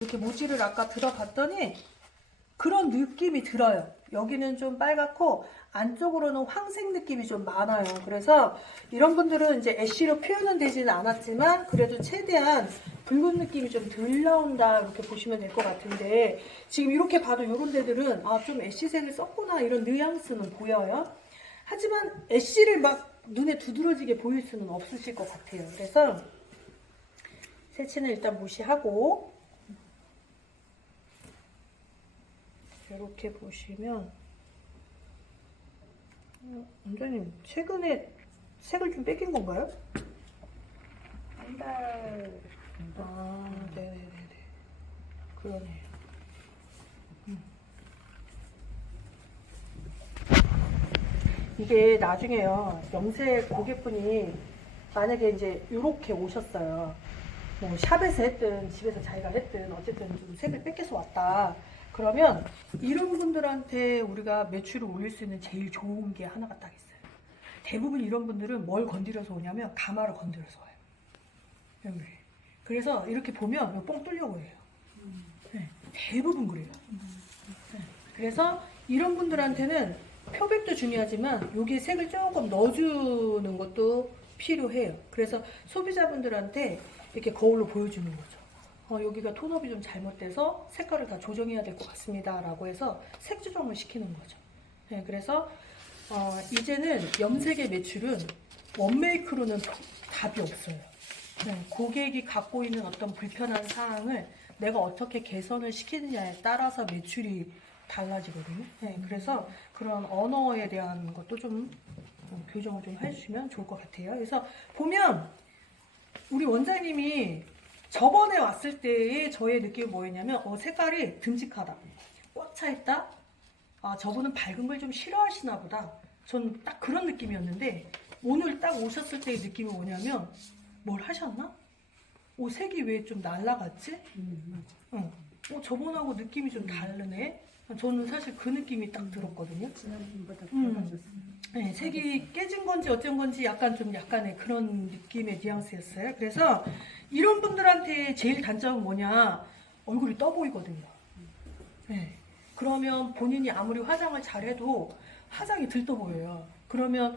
이렇게 모지를 아까 들어봤더니 그런 느낌이 들어요. 여기는 좀 빨갛고 안쪽으로는 황색 느낌이 좀 많아요. 그래서 이런 분들은 이제 애쉬로 표현은 되지는 않았지만 그래도 최대한 붉은 느낌이 좀 덜 나온다 이렇게 보시면 될 것 같은데, 지금 이렇게 봐도 이런 데들은 좀 애쉬색을 썼구나 이런 뉘앙스는 보여요. 하지만 애쉬를 막 눈에 두드러지게 보일 수는 없으실 것 같아요. 그래서 색치는 일단 무시하고 이렇게 보시면, 원장님 최근에 색을 좀 뺏긴 건가요? 한 달. 네네네네. 그러네요. 이게 나중에요, 염색 고객분이 만약에 이제 이렇게 오셨어요. 뭐 샵에서 했든 집에서 자기가 했든 어쨌든 좀 색을 뺏겨서 왔다. 그러면 이런 분들한테 우리가 매출을 올릴 수 있는 제일 좋은 게 하나가 딱 있어요. 대부분 이런 분들은 뭘 건드려서 오냐면 가마를 건드려서 와요. 여기. 그래서 이렇게 보면 뽕 뚫려 보여요. 네, 대부분 그래요. 네, 그래서 이런 분들한테는 표백도 중요하지만 여기에 색을 조금 넣어주는 것도 필요해요. 그래서 소비자분들한테 이렇게 거울로 보여주는 거죠. 여기가 톤업이 좀 잘못돼서 색깔을 다 조정해야 될 것 같습니다 라고 해서 색 조정을 시키는 거죠. 네, 그래서 이제는 염색의 매출은 원메이크로는 답이 없어요. 네, 고객이 갖고 있는 어떤 불편한 사항을 내가 어떻게 개선을 시키느냐에 따라서 매출이 달라지거든요. 네, 그래서 그런 언어에 대한 것도 좀 교정을 좀 해주시면 좋을 것 같아요. 그래서 보면 우리 원장님이 저번에 왔을 때의 저의 느낌이 뭐였냐면 색깔이 듬직하다, 꽉 차 있다. 저분은 밝은 걸 좀 싫어하시나 보다. 전 딱 그런 느낌이었는데 오늘 딱 오셨을 때의 느낌이 뭐냐면, 뭘 하셨나? 색이 왜 좀 날라갔지? 저번하고 느낌이 좀 다르네. 저는 사실 그 느낌이 딱 들었거든요. 지난번보다 밝아졌어요. 네, 색이 깨진 건지 어쩐 건지 약간의 그런 느낌의 뉘앙스였어요. 그래서 이런 분들한테 제일 단점은 뭐냐? 얼굴이 떠 보이거든요. 네. 그러면 본인이 아무리 화장을 잘해도 화장이 들떠 보여요. 그러면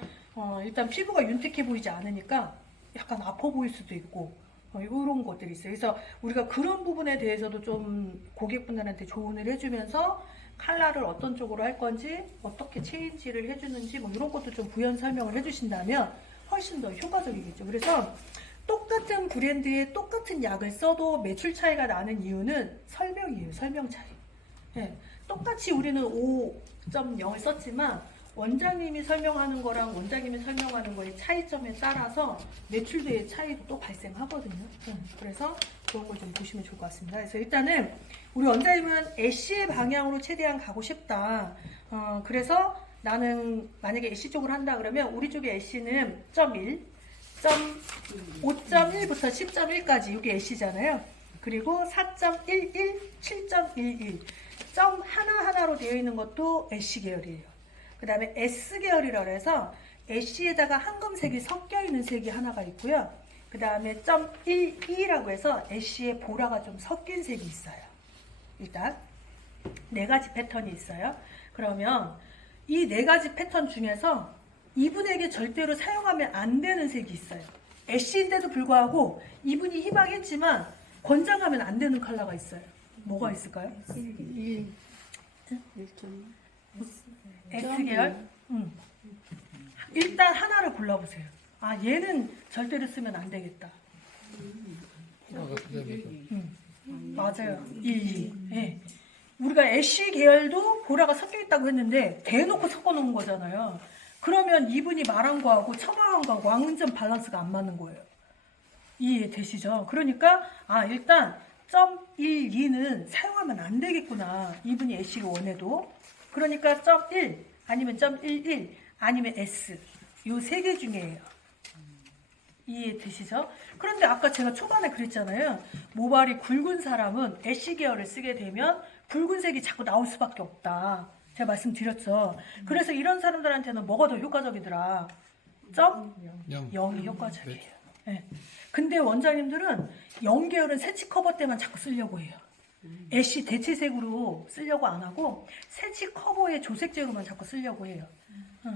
일단 피부가 윤택해 보이지 않으니까 약간 아파 보일 수도 있고 이런 것들이 있어요. 그래서 우리가 그런 부분에 대해서도 좀 고객분들한테 조언을 해주면서 컬러를 어떤 쪽으로 할 건지, 어떻게 체인지를 해주는지 뭐 이런 것도 좀 부연 설명을 해주신다면 훨씬 더 효과적이겠죠. 그래서 똑같은 브랜드의 똑같은 약을 써도 매출 차이가 나는 이유는 설명이에요. 설명 차이. 네, 똑같이 우리는 5.0을 썼지만 원장님이 설명하는 거랑 원장님이 설명하는 거의 차이점에 따라서 매출대의 차이도 또 발생하거든요. 그래서 그런 걸 좀 보시면 좋을 것 같습니다. 그래서 일단은 우리 원장님은 애쉬의 방향으로 최대한 가고 싶다. 그래서 나는 만약에 애쉬 쪽으로 한다 그러면 우리 쪽의 애쉬는 0.1, 5.1부터 10.1까지 이게 애쉬잖아요. 그리고 4.11, 7.11 점 하나하나로 되어 있는 것도 애쉬 계열이에요. 그 다음에 S 계열이라고 해서 애쉬에다가 황금색이 섞여 있는 색이 하나가 있고요. 그 다음에 점 12라고 해서 애쉬에 보라가 좀 섞인 색이 있어요. 일단 4가지 패턴이 있어요. 그러면 이 4가지 패턴 중에서 이분에게 절대로 사용하면 안 되는 색이 있어요. 애쉬인데도 불구하고 이분이 희망했지만 권장하면 안 되는 컬러가 있어요. 뭐가 있을까요? 1.1. S 계열? 일단 하나를 골라보세요. 얘는 절대로 쓰면 안 되겠다. 맞아요. 12. 네. 우리가 애쉬 계열도 보라가 섞여 있다고 했는데 대놓고 섞어 놓은 거잖아요. 그러면 이분이 말한 거하고 처방한 거하고 완전 밸런스가 안 맞는 거예요. 이해되시죠? 그러니까 일단 0.12는 사용하면 안 되겠구나. 이분이 애쉬를 원해도. 그러니까 0.1 아니면 0.11 아니면 S 요 3개 중에예요. 이해되시죠? 그런데 아까 제가 초반에 그랬잖아요. 모발이 굵은 사람은 애쉬 계열을 쓰게 되면 붉은색이 자꾸 나올 수밖에 없다. 제가 말씀드렸죠. 그래서 이런 사람들한테는 뭐가 더 효과적이더라? 0이 효과적이에요. 네. 근데 원장님들은 0계열은 새치 커버 때만 자꾸 쓰려고 해요. 애쉬 대체색으로 쓰려고 안 하고 새치 커버의 조색제로만 자꾸 쓰려고 해요.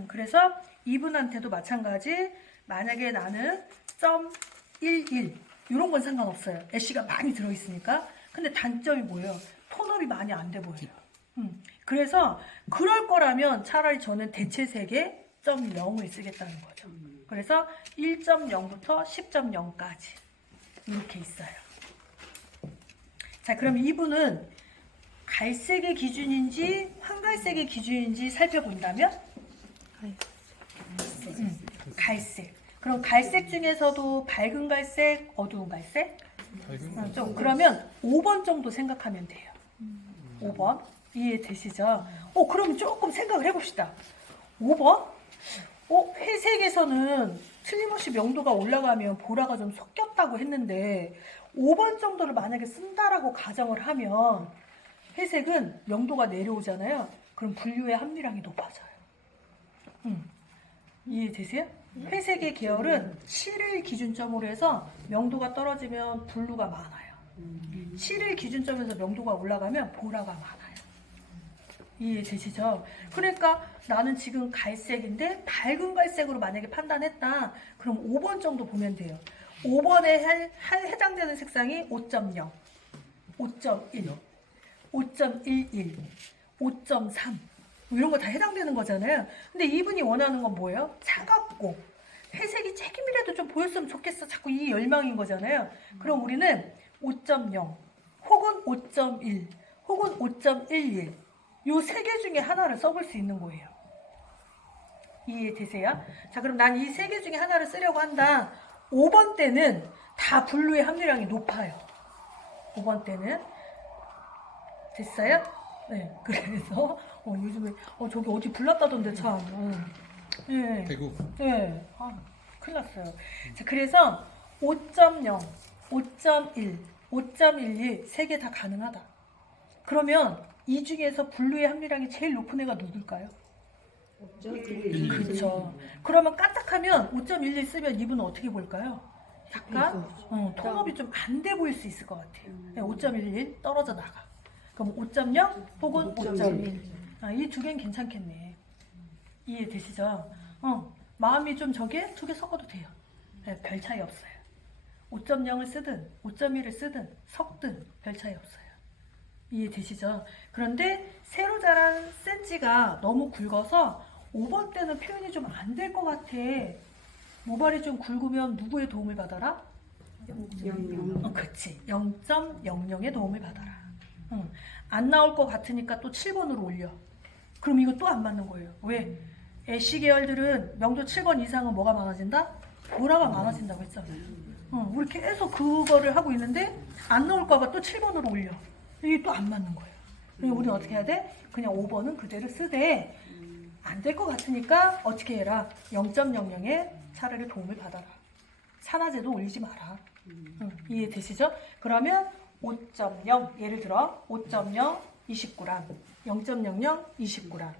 그래서 이분한테도 마찬가지. 만약에 나는 .11 이런 건 상관없어요. 애쉬가 많이 들어있으니까. 근데 단점이 뭐예요? 톤업이 많이 안 돼 보여요. 그래서 그럴 거라면 차라리 저는 대체색의 .0을 쓰겠다는 거죠. 그래서 1.0부터 10.0까지 이렇게 있어요. 자, 그럼 이분은 갈색의 기준인지 황갈색의 기준인지 살펴본다면 갈색. 그럼 갈색 중에서도 밝은 갈색, 어두운 갈색? 그러면 5번 정도 생각하면 돼요. 5번. 이해되시죠? 그럼 조금 생각을 해봅시다. 5번? 회색에서는 틀림없이 명도가 올라가면 보라가 좀 섞였다고 했는데 5번 정도를 만약에 쓴다라고 가정을 하면 회색은 명도가 내려오잖아요. 그럼 분류의 함유량이 높아져요. 이해되세요? 회색의 계열은 7을 기준점으로 해서 명도가 떨어지면 블루가 많아요. 7을 기준점에서 명도가 올라가면 보라가 많아요. 이해되시죠? 그러니까 나는 지금 갈색인데 밝은 갈색으로 만약에 판단했다. 그럼 5번 정도 보면 돼요. 5번에 해당되는 색상이 5.0, 5.1, 5.11, 5.3 이런 거 다 해당되는 거잖아요. 근데 이분이 원하는 건 뭐예요? 차갑고 회색이 조금이라도 좀 보였으면 좋겠어. 자꾸 이 열망인 거잖아요. 그럼 우리는 5.0 혹은 5.1 혹은 5.11 요 세 개 중에 하나를 써볼 수 있는 거예요. 이해되세요? 자, 그럼 난 이 세 개 중에 하나를 쓰려고 한다. 5번 때는 다 블루의 함유량이 높아요. 5번 때는 됐어요? 네, 그래서 요즘에 저기 어디 불났다던데 참. 네. 대구. 네. 큰일 났어요. 자, 그래서 5.0, 5.1, 5.11 세 개 다 가능하다. 그러면 이 중에서 블루의 함유량이 제일 높은 애가 누굴까요? 그렇죠. 그러면 까딱하면 5.11 쓰면 이분은 어떻게 볼까요? 약간 톤업이 좀 안 돼 보일 수 있을 것 같아요. 5.11 떨어져 나가. 그럼 5.0 혹은 5.1. 이 두 개는 괜찮겠네. 이해되시죠? 마음이 좀 저게 두 개 섞어도 돼요. 네, 별 차이 없어요. 5.0을 쓰든 5.1을 쓰든 섞든 별 차이 없어요. 이해되시죠? 그런데 새로 자란 센치가 너무 굵어서 5번 때는 표현이 좀 안 될 것 같아. 모발이 좀 굵으면 누구의 도움을 받아라? 0.0. 그치. 0.00의 도움을 받아라. 안 나올 것 같으니까 또 7번으로 올려. 그럼 이거 또 안 맞는 거예요. 왜? 애쉬 계열들은 명도 7번 이상은 뭐가 많아진다? 보라가 많아진다고 했잖아요. 우리 계속 그거를 하고 있는데 안 나올까봐 또 7번으로 올려. 이게 또 안 맞는 거예요. 그럼 우리는 어떻게 해야 돼? 그냥 5번은 그대로 쓰되 안 될 것 같으니까 어떻게 해라? 0.00에 차라리 도움을 받아라. 산화제도 올리지 마라. 이해되시죠? 그러면 5.0 예를 들어 5.0 20g, 0.00 20g,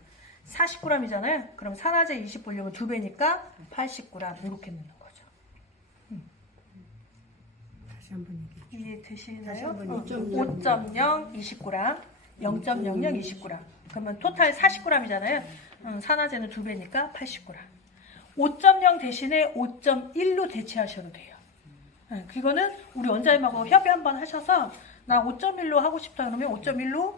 40g이잖아요. 그럼 산화제 20 보려면 2배니까 80g 이렇게 넣는 거죠. 다시 한번 얘기해. 이해되시나요? 다시 한번 5.0 20g, 0.00 20g. 그러면 토탈 40g이잖아요. 산화제는 2배니까 80g. 5.0 대신에 5.1로 대체하셔도 돼요. 그거는 우리 원장님하고 협의 한번 하셔서 나 5.1로 하고 싶다 그러면 5.1로